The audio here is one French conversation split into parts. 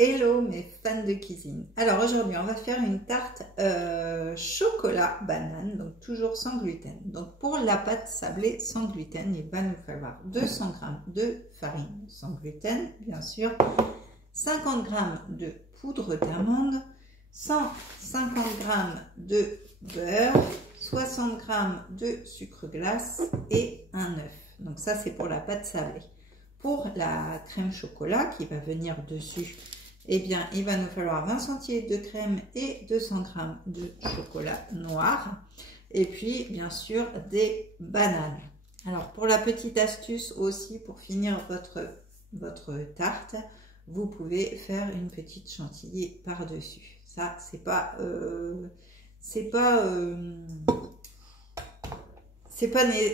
Hello mes fans de cuisine. Alors aujourd'hui on va faire une tarte chocolat banane, donc toujours sans gluten. Donc pour la pâte sablée sans gluten, il va nous falloir 200 g de farine sans gluten, bien sûr, 50 g de poudre d'amande, 150 g de beurre, 60 g de sucre glace et un œuf. Donc ça c'est pour la pâte sablée. Pour la crème chocolat qui va venir dessus, eh bien, il va nous falloir 20 centilitres de crème et 200 g de chocolat noir. Et puis, bien sûr, des bananes. Alors, pour la petite astuce aussi, pour finir votre tarte, vous pouvez faire une petite chantilly par-dessus. Ça,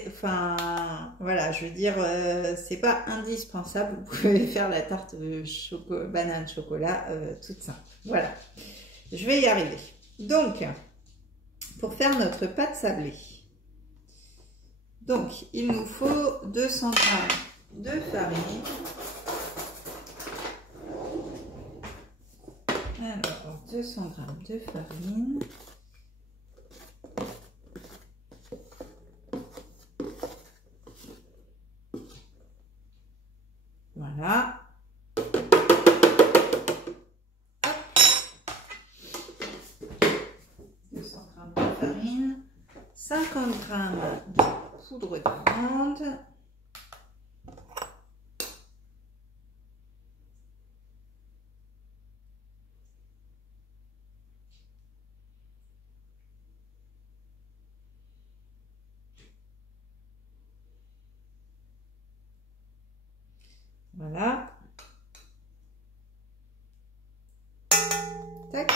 enfin, voilà, je veux dire, c'est pas indispensable. Vous pouvez faire la tarte banane chocolat toute simple. Voilà, je vais y arriver. Donc, pour faire notre pâte sablée, donc il nous faut 200 g de farine. Alors, 200 g de farine. Voilà. Hop. 200 g de farine, 50 g de poudre d'amande, voilà. Tac.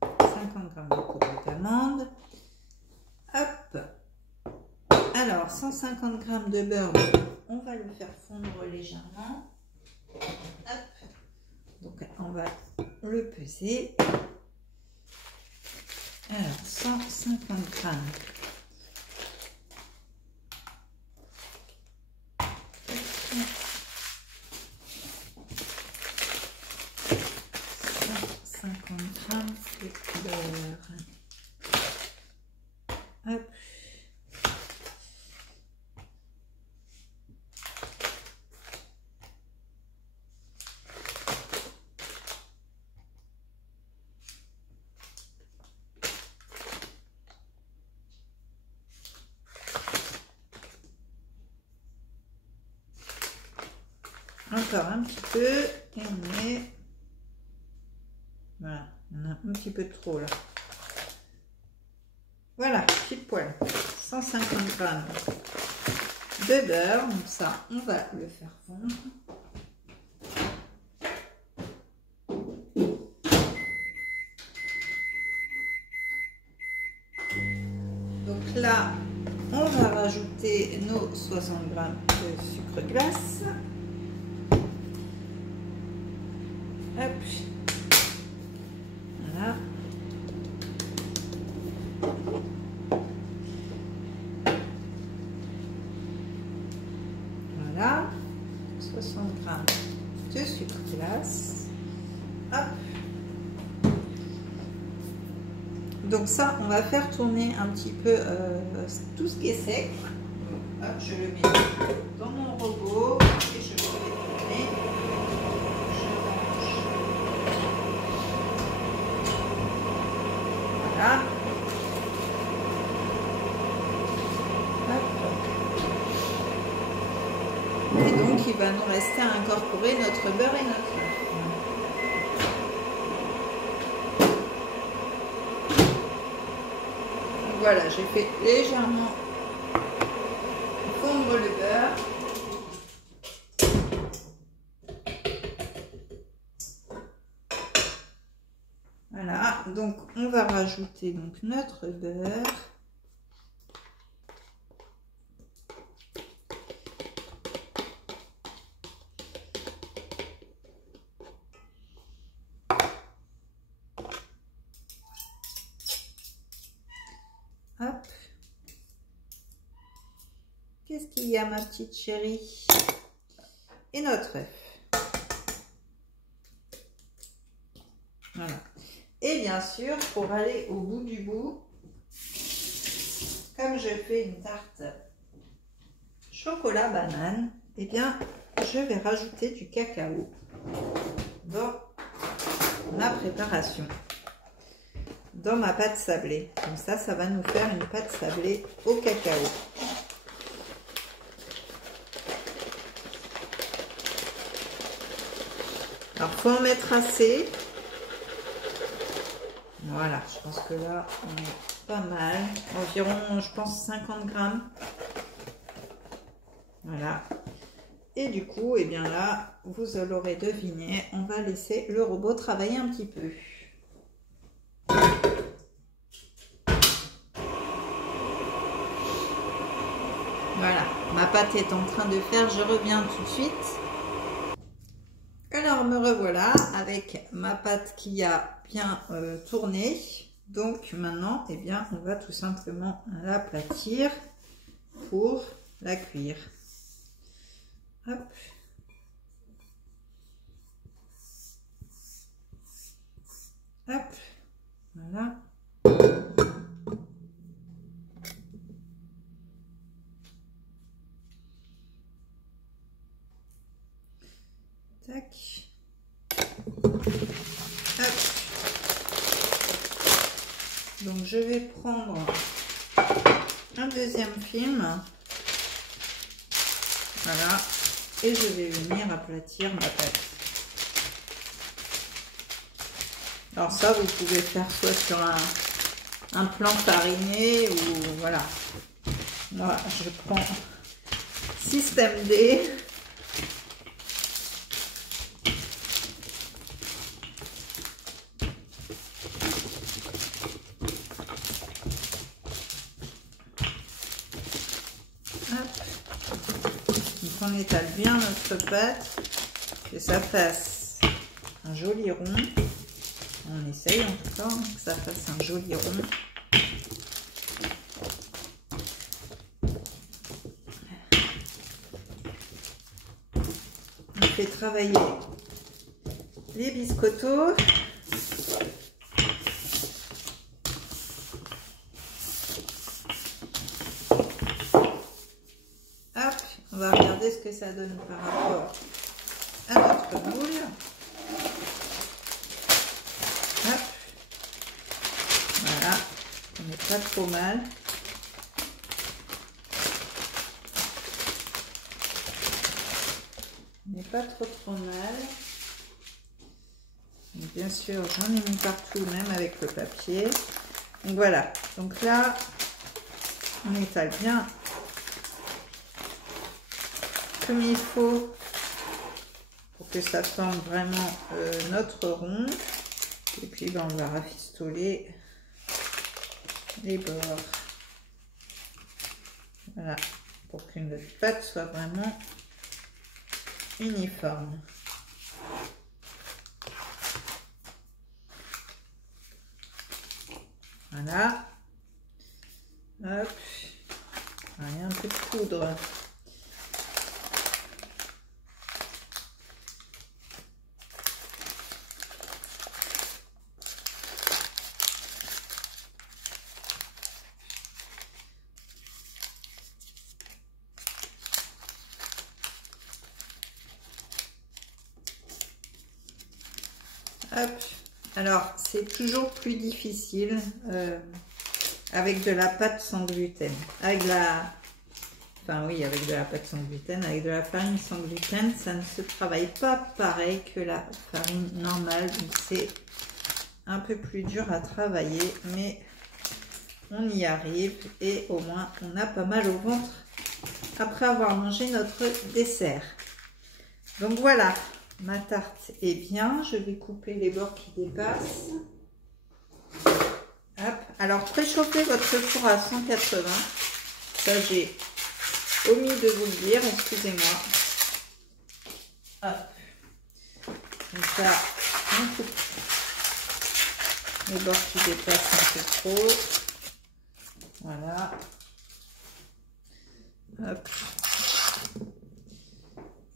50 g de poudre d'amande. Hop. Alors, 150 g de beurre, on va le faire fondre légèrement. Hop. Donc, on va le peser. Alors, 150 g. De beurre. Hop. Encore un petit peu et on est... Voilà, on a un petit peu trop là. Voilà, pile poil. 150 g de beurre, donc ça, on va le faire fondre. Donc là, on va rajouter nos 60 g de sucre glace. Hop. Voilà. Voilà. 60 g de sucre glace. Hop. Donc ça, on va faire tourner un petit peu tout ce qui est sec. Hop, je le mets dans mon robot et je le fais tourner. Voilà. Hop. Et donc, il va nous rester à incorporer notre beurre et notre œuf. Voilà, j'ai fait légèrement fondre le beurre. Voilà, donc on va rajouter donc notre beurre. Hop. Qu'est-ce qu'il y a, ma petite chérie? Et notre œuf. Voilà. Et bien sûr, pour aller au bout du bout, comme je fais une tarte chocolat banane, eh bien, je vais rajouter du cacao dans ma préparation, dans ma pâte sablée. Comme ça va nous faire une pâte sablée au cacao. Alors, faut en mettre assez. Voilà, je pense que là, on est pas mal. Environ, je pense, 50 grammes. Voilà. Et du coup, eh bien là, vous l'aurez deviné, on va laisser le robot travailler un petit peu. Voilà, ma pâte est en train de faire, je reviens tout de suite. Alors me revoilà avec ma pâte qui a bien tourné. Donc maintenant, eh bien, on va tout simplement l'aplatir pour la cuire. Hop. Hop. Voilà. Tac. Hop. Donc je vais prendre un deuxième film. Voilà. Et je vais venir aplatir ma pâte. Alors ça, vous pouvez faire soit sur un plan fariné ou voilà. Moi, je prends système D. On étale bien notre pâte, que ça fasse un joli rond. On essaye en tout cas que ça fasse un joli rond. On fait travailler les biscottos. On va regarder ce que ça donne par rapport à notre moule. Hop. Voilà, on n'est pas trop mal. On n'est pas trop mal. Et bien sûr, j'en ai mis partout, même avec le papier. Donc voilà, donc là, on étale bien comme il faut pour que ça forme vraiment notre rond. Et puis ben, on va rafistoler les bords. Voilà, pour que notre pâte soit vraiment uniforme. Voilà. Hop. Allez, un peu de poudre. Hop. Alors, c'est toujours plus difficile avec de la pâte sans gluten. Avec la... Enfin oui, avec de la pâte sans gluten. Avec de la farine sans gluten, ça ne se travaille pas pareil que la farine normale. Donc c'est un peu plus dur à travailler, mais on y arrive. Et au moins, on a pas mal au ventre après avoir mangé notre dessert. Donc voilà. Ma tarte est bien, je vais couper les bords qui dépassent. Hop. Alors, préchauffez votre four à 180. Ça, j'ai omis de vous le dire, excusez-moi. Hop. Comme ça, on coupe les bords qui dépassent un peu trop. Voilà. Hop.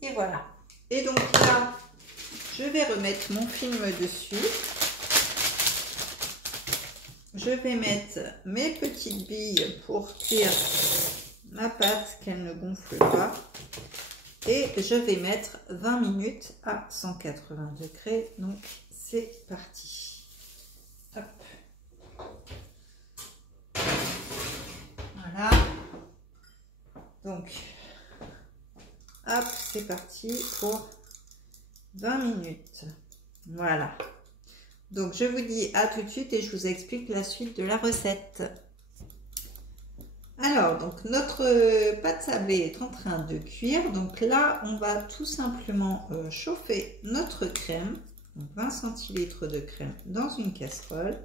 Et voilà. Et donc là, je vais remettre mon film dessus. je vais mettre mes petites billes pour cuire ma pâte, qu'elle ne gonfle pas. Et je vais mettre 20 minutes à 180 degrés. Donc, c'est parti. Hop. Voilà. Donc, hop, c'est parti pour 20 minutes. Voilà. Donc, je vous dis à tout de suite et je vous explique la suite de la recette. Alors, donc notre pâte sablée est en train de cuire. Donc là, on va tout simplement chauffer notre crème. Donc 20 centilitres de crème dans une casserole.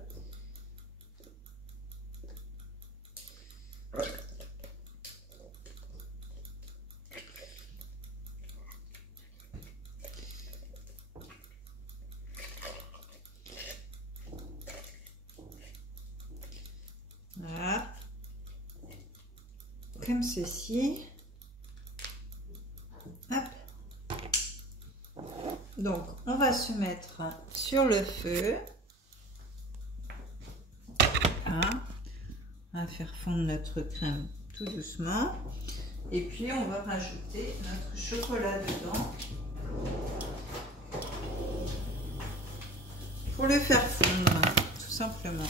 Voilà. Comme ceci. Hop. Donc, on va se mettre sur le feu. Hein. On va faire fondre notre crème tout doucement. Et puis, on va rajouter notre chocolat dedans. Pour le faire fondre, tout simplement.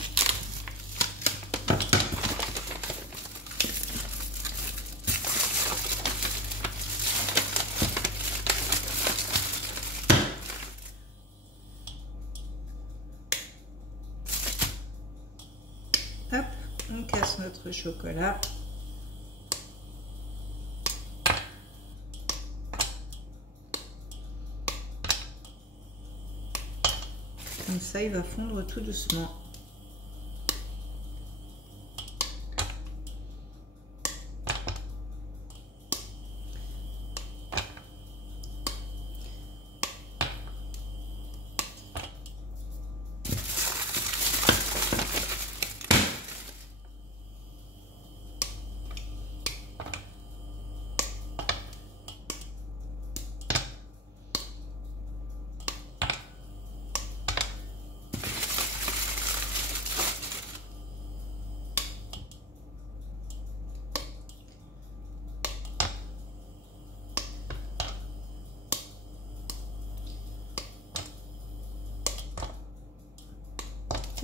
Hop, on casse notre chocolat. Comme ça, il va fondre tout doucement.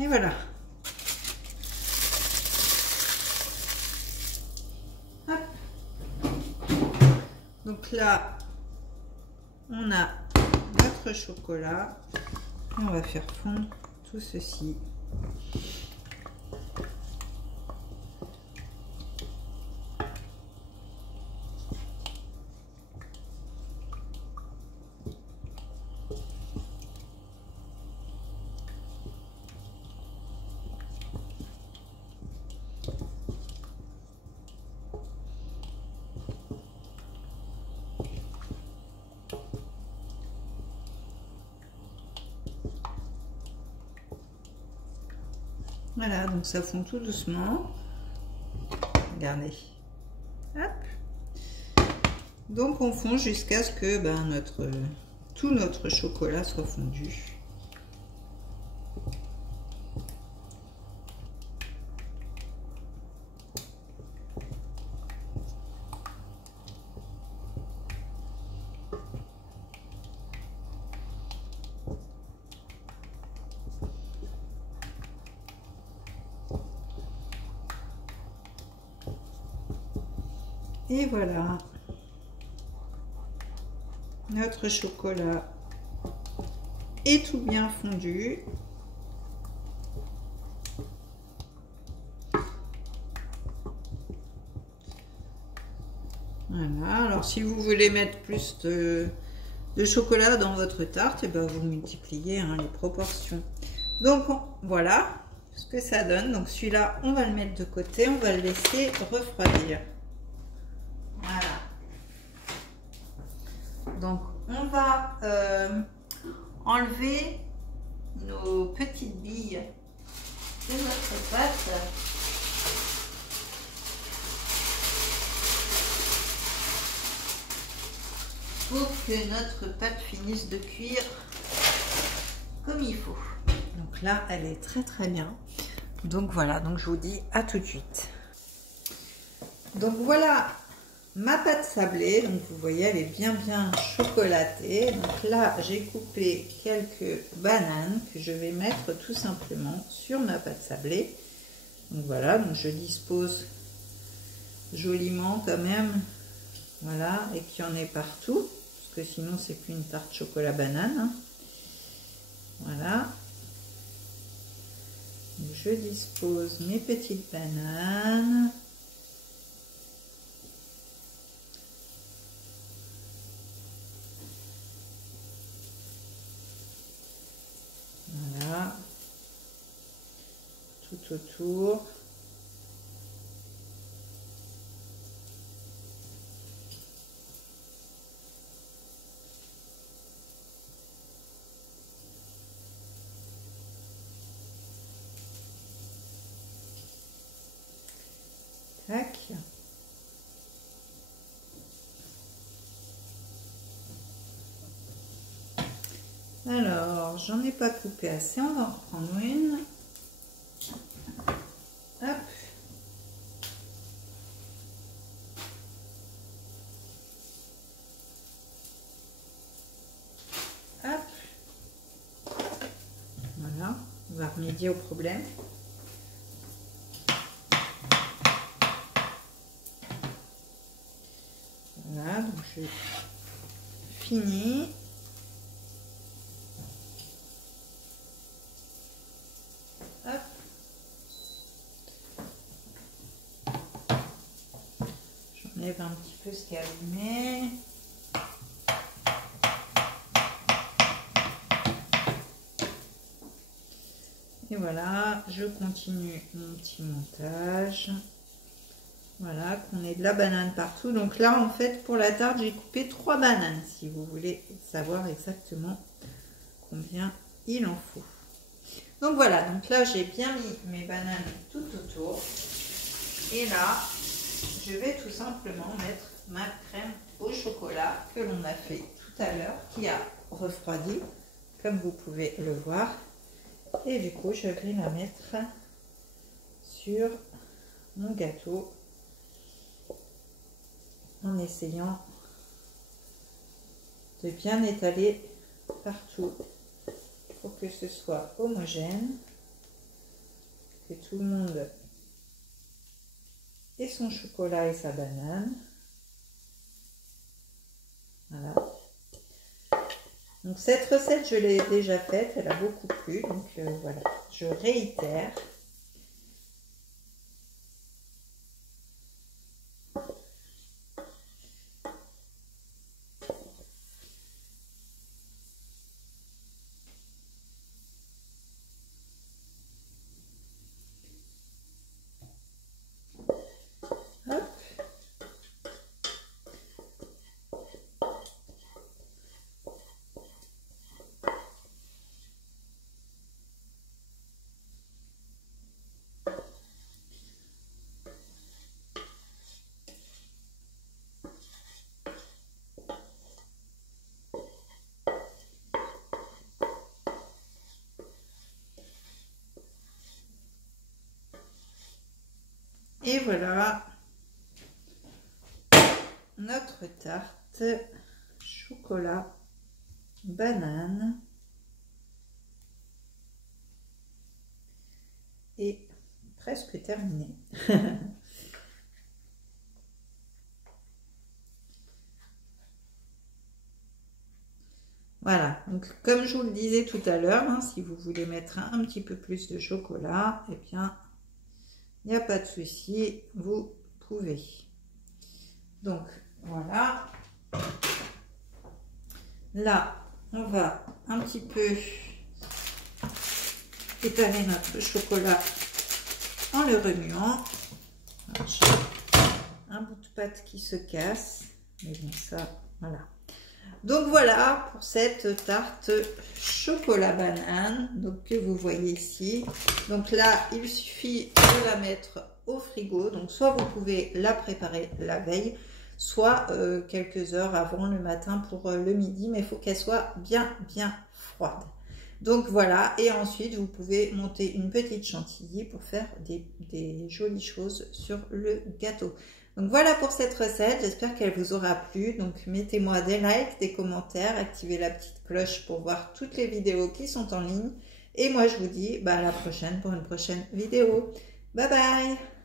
Et voilà. Hop. Donc là, on a notre chocolat. Et on va faire fondre tout ceci. Voilà, donc ça fond tout doucement. Regardez. Hop. Donc on fond jusqu'à ce que tout notre chocolat soit fondu. Et voilà, notre chocolat est tout bien fondu. Voilà, alors si vous voulez mettre plus de chocolat dans votre tarte, et ben vous multipliez les proportions. Donc voilà ce que ça donne. Donc celui-là, on va le mettre de côté, on va le laisser refroidir. Voilà. Donc, on va enlever nos petites billes de notre pâte. Pour que notre pâte finisse de cuire comme il faut. Donc là, elle est très très bien. Donc voilà, donc je vous dis à tout de suite. Donc voilà ma pâte sablée, donc vous voyez elle est bien chocolatée. Donc là j'ai coupé quelques bananes que je vais mettre tout simplement sur ma pâte sablée. Donc voilà, donc je dispose joliment quand même, voilà, et qu'il y en ait partout, parce que sinon c'est plus une tarte chocolat banane, hein. Voilà, donc je dispose mes petites bananes. Voilà, tout autour. Tac. Alors, j'en ai pas coupé assez, on va en prendre une. Hop. Hop. Voilà, on va remédier au problème. Voilà, donc je finis. Hop. J'enlève un petit peu ce qui est allumé. Et voilà, je continue mon petit montage. Voilà, qu'on ait de la banane partout. Donc là, en fait, pour la tarte, j'ai coupé 3 bananes, si vous voulez savoir exactement combien il en faut. Donc voilà, donc là, j'ai bien mis mes bananes tout autour. Et là, je vais tout simplement mettre ma crème au chocolat que l'on a fait tout à l'heure, qui a refroidi, comme vous pouvez le voir. Et du coup, je vais la mettre sur mon gâteau en essayant de bien étaler partout pour que ce soit homogène, que tout le monde ait son chocolat et sa banane. Voilà. Donc cette recette, je l'ai déjà faite, elle a beaucoup plu, donc voilà, je réitère. Hop. Et voilà notre tarte chocolat banane est presque terminée. Voilà, donc comme je vous le disais tout à l'heure, hein, si vous voulez mettre un petit peu plus de chocolat, eh bien, il n'y a pas de souci, vous pouvez. Donc, voilà. Là, on va un petit peu étaler notre chocolat en le remuant. J'ai un bout de pâte qui se casse, mais bon, ça, voilà. Donc voilà pour cette tarte chocolat banane, donc que vous voyez ici. Donc là, il suffit de la mettre au frigo. Donc soit vous pouvez la préparer la veille, soit quelques heures avant le matin pour le midi, mais il faut qu'elle soit bien froide. Donc voilà, et ensuite vous pouvez monter une petite chantilly pour faire des jolies choses sur le gâteau. Donc voilà pour cette recette, j'espère qu'elle vous aura plu. Donc mettez-moi des likes, des commentaires, activez la petite cloche pour voir toutes les vidéos qui sont en ligne. Et moi je vous dis à la prochaine pour une prochaine vidéo. Bye bye!